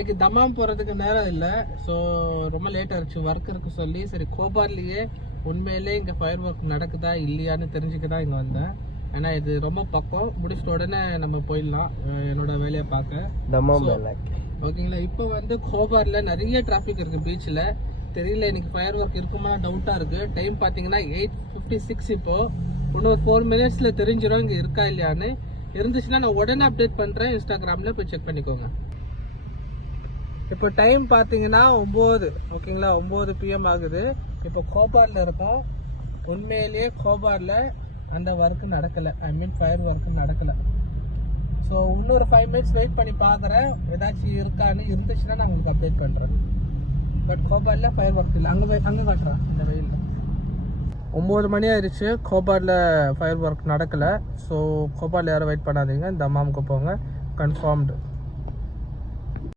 இன்னைக்கு தம்மாம் போகிறதுக்கு நேரம் இல்லை. ஸோ ரொம்ப லேட் ஆகிடுச்சு, ஒர்க் இருக்கு சொல்லி. சரி, கோபார்லேயே உண்மையிலே இங்கே ஃபயர் ஒர்க் நடக்குதா இல்லையான்னு தெரிஞ்சுக்க தான் இங்கே வந்தேன். ஏன்னா இது ரொம்ப பக்கம், முடிச்சிட்ட உடனே நம்ம போயிடலாம் என்னோட வேலையை பார்க்க. தம்மாம் ஓகேங்களா. இப்போ வந்து கோபாரில் நிறைய டிராஃபிக் இருக்குது பீச்சில். தெரியல இன்னைக்கு ஃபயர் ஒர்க் இருக்குமா டவுட்டாக இருக்குது. டைம் பார்த்தீங்கன்னா 8:56. இப்போது இன்னொரு 4 minutes தெரிஞ்சிடும் இங்கே இருக்கா இல்லையான்னு. இருந்துச்சுன்னா நான் உடனே அப்டேட் பண்ணுறேன், இன்ஸ்டாகிராமில் போய் செக் பண்ணிக்கோங்க. இப்போ டைம் பார்த்தீங்கன்னா 9, ஓகேங்களா, 9 PM ஆகுது. இப்போ கோபாரில் இருக்கோம். உண்மையிலேயே கோபாரில் அந்த ஒர்க்கு நடக்கலை, ஐ மீன் ஃபயர் ஒர்க்கு நடக்கலை. ஸோ இன்னொரு 5 minutes வெயிட் பண்ணி பார்க்குறேன், ஏதாச்சும் இருக்கான்னு. இருந்துச்சுன்னா நான் உங்களுக்கு அப்டேட் பண்ணுறேன். பட் கோபாரில் ஃபயர் ஒர்க் இல்லை. அங்கே காட்டுறேன் இந்த வெயிலில். 9 மணி ஆயிடுச்சு, கோபாரில் ஃபயர் ஒர்க் நடக்கலை. ஸோ கோபாரில் யாரும் வெயிட் பண்ணாதீங்க, தம்மாமுக்கு போங்க, கன்ஃபார்ம்டு.